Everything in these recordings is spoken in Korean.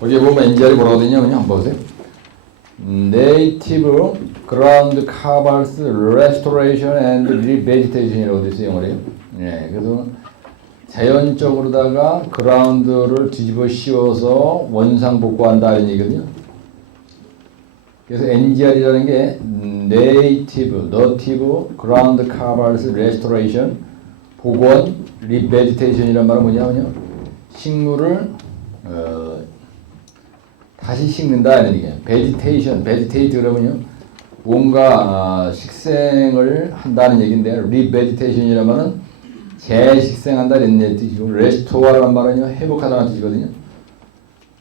거기에 보면 NGR이 뭐라고 되냐 그냥 한번 보세요. Native Ground Covers Restoration and Revegetation이라고 돼 있어요 영어로요. 예, 그래서 자연적으로다가 그라운드를 뒤집어 씌워서 원상 복구한다 이런 얘기거든요. 그래서 NGR이라는 게 Native, Native Ground Covers Restoration, 복원, Revegetation이란 말은 뭐냐면요. 식물을 어, 다시 식는다 이런 얘기예요. vegetation, vegetate 그러면요. 뭔가 아, 식생을 한다는 얘기인데 revegetation이라면은 재식생한다 이런 뜻이고 restore라는 말은요. 회복하다는 뜻이거든요.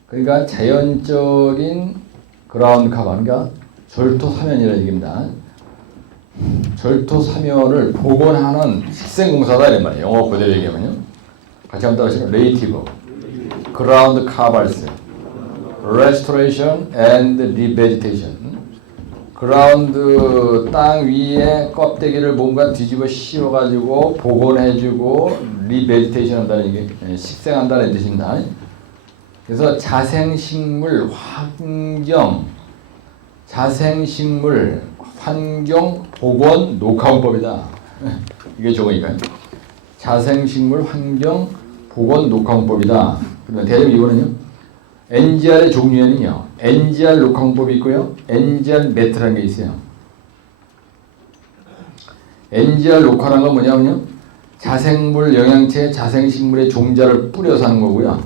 그러니까 자연적인 그라운드 카바 그러니까 절토 사면이라는 얘기입니다. 절토 사면을 복원하는 식생공사다 이런 말이에요. 영어 그대로 얘기하면요. 같이 한번 따라하시면 레이티브 그라운드 카발스 restoration and revegetation. 그라운드 땅 위에 껍데기를 뭔가 뒤집어 씌워 가지고 복원해 주고 리베지테이션 한다는 게 예, 식생한다는 뜻입니다. 그래서 자생식물 환경 자생식물 환경 복원 녹화원법이다. 이게 저거니까요. 자생식물 환경 복원 녹화원법이다. 그러면 대략 이거는요. NGR의 종류에는요. NGR 녹화법이 있고요. NGR 매트라는 게 있어요. NGR 녹화라는 건 뭐냐면요. 자생물 영양체 자생식물의 종자를 뿌려서 하는 거고요.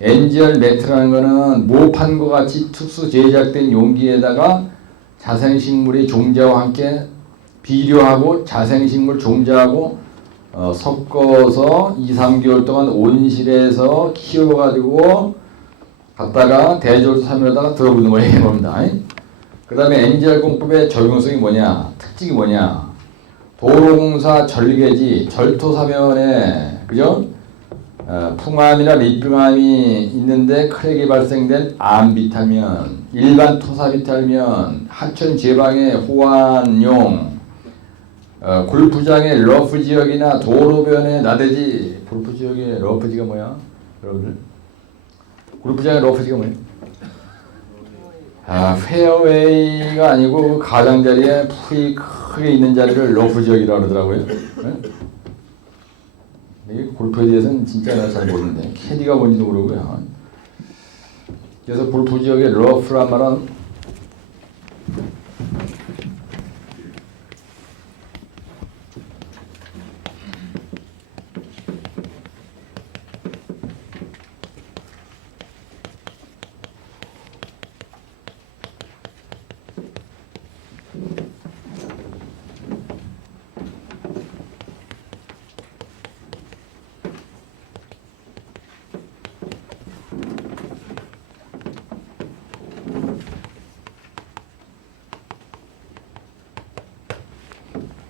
NGR 매트라는 거는 모판과 같이 특수 제작된 용기에다가 자생식물의 종자와 함께 비료하고 자생식물 종자하고 어, 섞어서 2, 3개월 동안 온실에서 키워가지고 갖다가 대졸 사면에다가 들어붙는 거예요. 겁니다. 그 다음에 NGR 공법의 적용성이 뭐냐? 특징이 뭐냐? 도로공사 절개지 절토 사면에 그죠? 어, 풍암이나 밑붕암이 있는데 크랙이 발생된 암비타면, 일반 토사비타면, 하천 제방의 호환용, 어, 골프장의 러프 지역이나 도로변의 나대지, 골프 지역의 러프지가 뭐야? 여러분들? 골프장의 러프지가 뭐예요? 아, 페어웨이가 아니고 그 가장자리에 풀이 크게 있는 자리를 러프 지역이라고 그러더라고요. 네? 이게 골프에 대해서는 진짜 내가 잘 모르는데 캐디가 뭔지도 모르고요. 그래서 골프 지역의 러프란 말은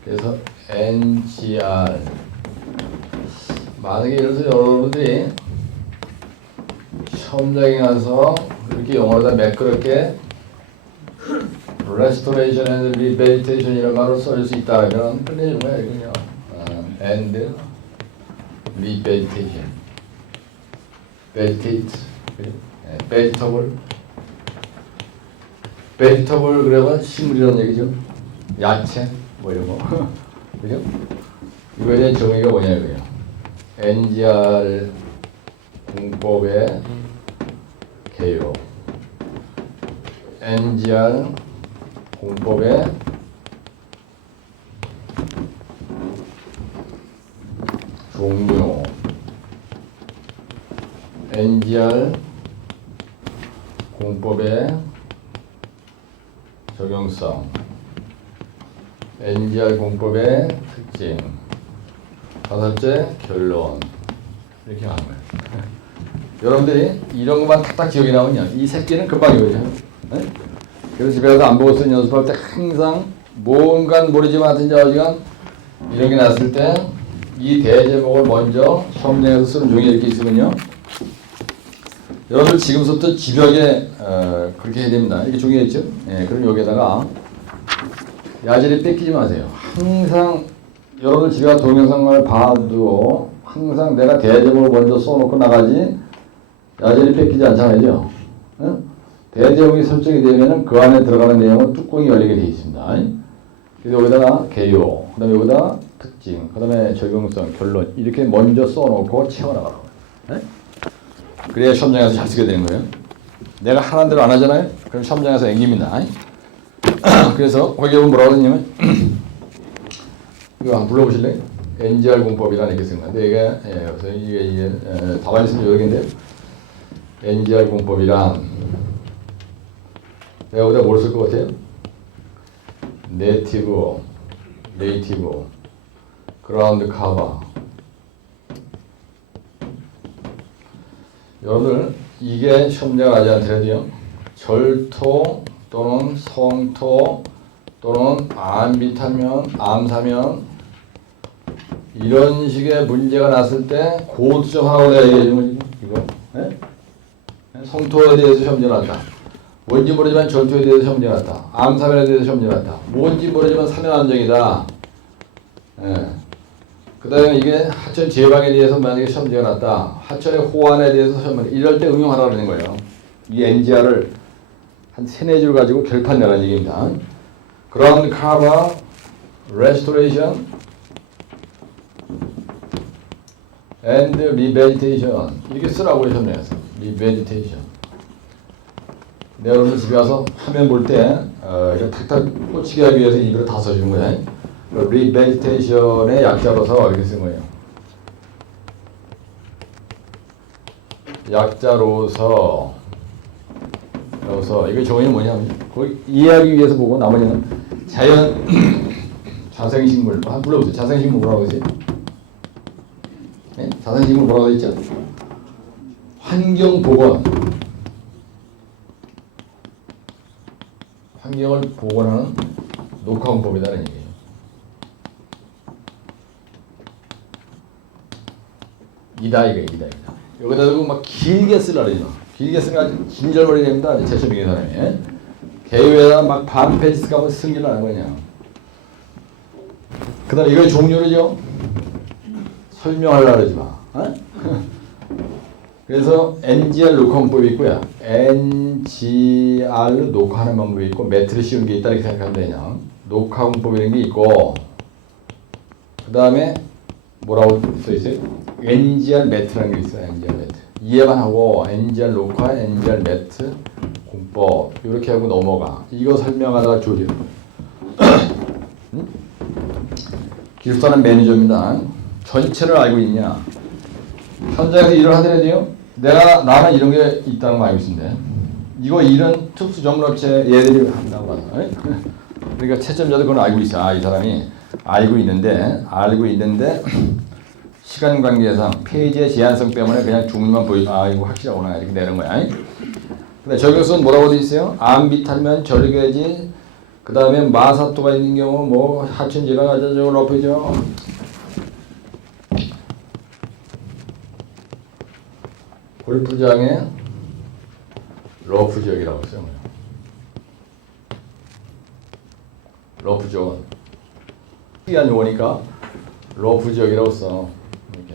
그래서 NGR 만약에 예를 들어서 여러분들이 시험장에 가서 그렇게 영어로다 매끄럽게 restoration and rehabilitation 이런 말을 쓸수 있다 하면 끝내주는 거야 이건요 어, and vegetate 예, vegetable vegetable 그러면 식물이라는 얘기죠 야채 뭐 이런 거 그죠? 이거에 대한 정의가 뭐냐 이거예요 NGR 공법의 개요. NGR 공법의 종료 NGR 공법의 적용성 NGR 공법의 특징 다섯째 결론 이렇게 하는 거예요. 여러분들이 이런 것만 탁탁 기억이 나면요 이 새끼는 금방 외워져요. 네? 그래서 집에 가서 안 보고 쓰는 연습할 때 항상 뭔가 모르지만 하여튼 저지간 이런 게 났을 때 이 대제목을 먼저 시험장에서 쓰는 종이 이렇게 있으면요 여러분들 지금부터 집약에 어, 그렇게 해야 됩니다. 이렇게 종이에 있죠? 예, 그럼 여기에다가 야질이 뺏기지 마세요. 항상 여러분들 집에 가서 동영상을 봐도 항상 내가 대제목을 먼저 써놓고 나가지 야질이 뺏기지 않잖아요. 어? 대제목이 설정이 되면은 그 안에 들어가는 내용은 뚜껑이 열리게 되어 있습니다. 그래서 여기다가 개요, 그 다음에 여기다 특징, 그 다음에 적용성, 결론 이렇게 먼저 써놓고 채워나가라고. 네? 그래야 시험장에서 잘 쓰게 되는 거예요. 내가 하라는 대로 안 하잖아요? 그럼 시험장에서 앵깁니다. 그래서 거기 보면 뭐라고 하냐면 이거 한번 불러보실래요? NGR 공법이라는 게쓴 건데 이게 이게 이게 에, 답안이 있으면 여기인데요. NGR 공법이란 내가 여기다 뭘 쓸 것 같아요? 네이티브, 네이티브, 그라운드 카바. 여러분들 이게 시험자가 하지 않더라도요. 절토 또는 성토 또는 암비타면, 암사면 이런 식의 문제가 났을 때 고수점하고 내가 얘기해 주는 거지 이거. 네? 성토에 대해서 시험자 났다. 뭔지 모르지만 절토에 대해서 시험자 났다. 암사면에 대해서 시험자 났다. 뭔지 모르지만 사면 안정이다. 예. 그 다음에 이게 하천 제방에 대해서 만약에 시험지가 났다. 하천의 호환에 대해서 시험 이럴 때 응용하라는 거예요. 이 NGR을 한 세네 줄 가지고 결판 내라는 얘기입니다. 그라운드 카바, 레스토레이션, and revegetation 이렇게 쓰라고 시험내에서 revegetation. 내 여러분 집에 와서 화면 볼때 어, 이렇게 탁탁 꽂히게 하기 위해서 입으로 다 써주는 거야. 리베지테이션의 약자로서 이렇게 쓴 거예요. 약자로서 여기서 이거 조언이 뭐냐면 이해하기 위해서 보고 나머지는 자연 자생식물 한 불러보세요. 자생식물 뭐라고 하지? 네? 자생식물 뭐라고 했죠? 환경보건 환경을 복원하는 녹화공법이라는 얘기예요. 이다 이거 이다 이다. 여기다 두고 막 길게 쓰라 그러지 마. 길게 쓰면 진절머리 됩니다. 제시명의 사람이. 개요에다 막반 페이지 쓰면 승질 나는 거냐. 그 다음에 이거의 종류를요. 설명하려고 그러지 마. 어? 그래서 NGR 녹화문법이 있고요. NGR 녹화하는 방법이 있고 매트를 씌우는 게 있다 이렇게 생각하면 되냐. 녹화문법이라는 게 있고 그 다음에 뭐라고 써 있어요? NGR 매트라는 게 있어요. NGR 매트. 이해만 하고 NGR 녹화, NGR 매트 공법 이렇게 하고 넘어가. 이거 설명하다가. 응? 기술사는 매니저입니다. 전체를 알고 있냐? 현장에서 일을 하더라도요. 내가 나는 이런 게 있다는 거 알고 있는데 이거 일은 특수 전문업체 얘들이 한다고 봐서 그러니까 채점자도 그걸 알고 있어. 아, 이 사람이 알고 있는데 알고 있는데 시간 관계상 페이지의 제한성 때문에 그냥 중문만 보이 아 이거 확실하구나 이렇게 내는 거야. 근데 적용수는 뭐라고 돼 있어요? 암비탈면 절개지 그 다음에 마사토가 있는 경우 뭐 하천 지나가자 저걸 높이죠. 골프장에 러프 지역이라고 써요. 러프 지역은 특이한 용어니까 러프 지역이라고 써. 이렇게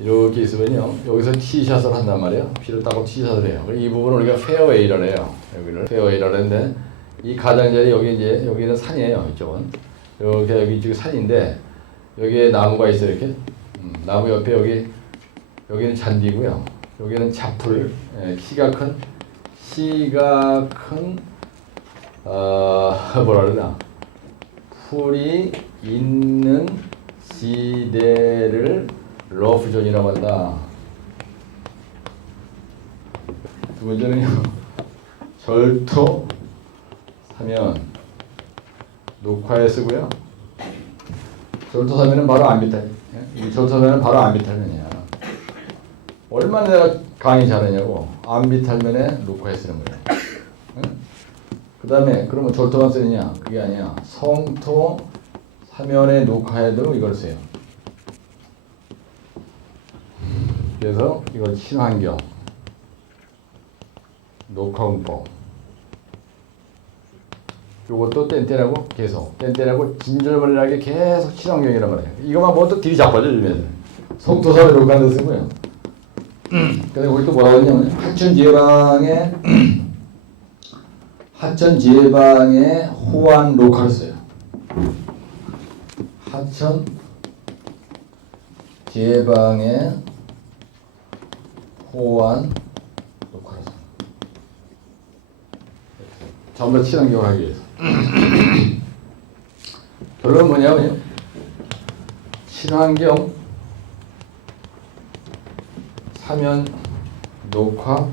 이렇게 있으면요 여기서 티샷을 한단 말이에요. 피를 따고 티샷을 해요. 이 부분을 우리가 페어웨이를 해요. 여기를 페어웨이를 하는데 이 가장자리 여기 이제 여기는 산이에요. 이쪽은 이렇게 여기 이쪽 산인데 여기에 나무가 있어요. 이렇게 음, 나무 옆에 여기 여기는 잔디고요. 여기는 자풀 예, 키가 큰 키가 큰 어, 뭐라 그러나 풀이 있는 지대를 러프존이라고 한다. 두 번째는요. 절토 사면 녹화에 쓰고요. 절토 사면은 바로 안비탈. 예? 이 절토 사면은 바로 안비탈면이야. 얼마나 내가 강의 잘하냐고 안비탈면에 녹화에 쓰는 거예요. 그 다음에 그러면 절토만 쓰느냐? 그게 아니야. 성토 사면에 녹화해도 이걸 써요. 그래서 이걸 친환경 녹화공법 요것도 뗀뗀하고 계속 뗀뗀하고 진절머리하게 계속 친환경이란 말이에요. 이것만 보면 또 딜이 자빠져 주면 성토사를 녹화하는 쓰고요. 근데 거기 또 뭐라고 했냐면 하천 지방에 하천 지방에 호환 로컬을 써요. 하천 지방에 호환 써. 전부 다 친환경 하기 위해서. 결론은 뭐냐면요. 친환경 사면 녹화가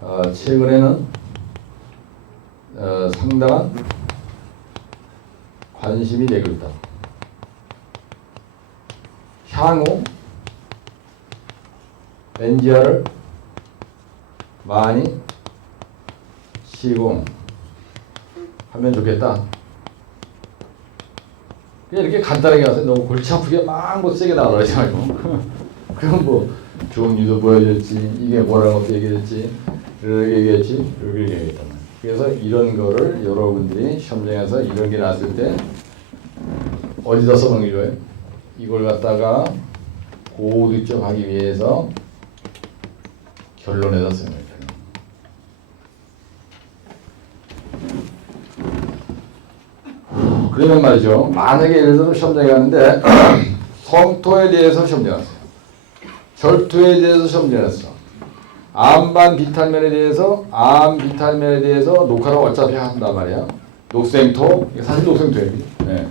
어, 최근에는 어, 상당한 관심이 되고 있다. 향후 NGR을 많이 시공하면 좋겠다. 그냥 이렇게 간단하게 가서 너무 골치 아프게 막 뭐 세게 나가지 말고 그럼 뭐 좋은 유도 보여줬지 이게 뭐라는 얘기했지 이렇게 얘기했지 이렇게 얘기했단 말이야 그래서 이런 거를 여러분들이 시험장에서 이런 게 나왔을 때 어디다 써먹는 거예요? 이걸 갖다가 고득점하기 위해서 결론에다 쓰는 거예요. 그러면 말이죠. 만약에 예를 들어 시험장에 갔는데 성토에 대해서 시험장 왔어요. 절토에 대해서 시험장 왔어. 암반 비탈면에 대해서 암 비탈면에 대해서 녹화를 어차피 한단 말이야. 녹생토 사실 녹생토예요. 네.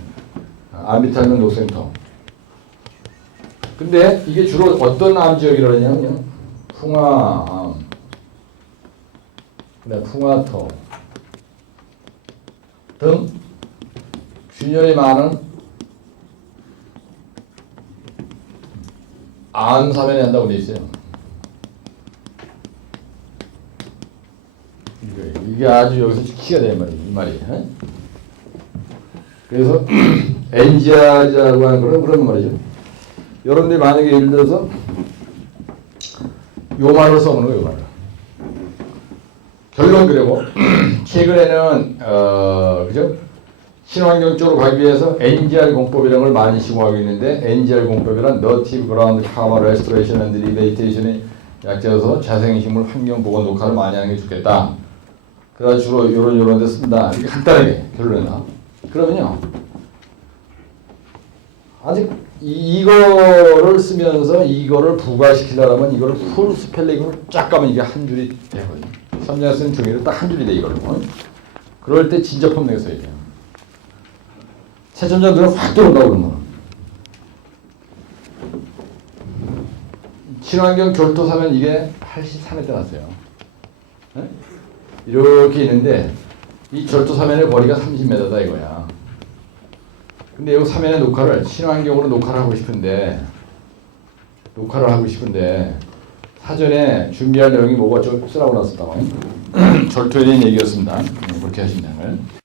암 비탈면 녹생토. 근데 이게 주로 어떤 암 지역이라고 하냐면요. 풍화암, 그다음 풍화토 등 균열이 많은 안사면에 한다고 돼 있어요. 이게, 아주 여기서 키가 되는 말이에요. 이 말이. 에? 그래서 엔지아자고 하는 거는 그런 말이죠. 여러분들이 만약에 예를 들어서 요 말로 써보는 거예요. 요 말로. 결론 그리고 최근에는 어 그죠? 친환경 쪽으로 가기 위해서 NGR 공법이라는 걸 많이 시공하고 있는데 NGR 공법이란 Native Ground Cover Restoration and Rehabilitation이 약자여서 자생식물 환경 보건 녹화를 많이 하는 게 좋겠다. 그래서 주로 이런 이런 데 쓴다. 간단하게 결론이 나. 그러면요. 아직 이, 이거를 쓰면서 이거를 부과시키려면 이거를 풀 스펠링으로 쫙 가면 이게 한 줄이 되거든요. 삼장 쓰는 종이로 딱 한 줄이 돼 이거를. 어? 그럴 때 진짜 폼내게 써야 돼요. 최첨자들은 확 들어온다고 그러면. 친환경 결토 사면 이게 83에 떠났어요. 네? 이렇게 있는데 이 절도 사면의 거리가 30m다 이거야. 근데 이 사면의 녹화를 친환경으로 녹화를 하고 싶은데 녹화를 하고 싶은데 사전에 준비할 내용이 뭐가 좀 쓰라고 놨었다고 절토에 대한 얘기였습니다. 네, 그렇게 하신다는.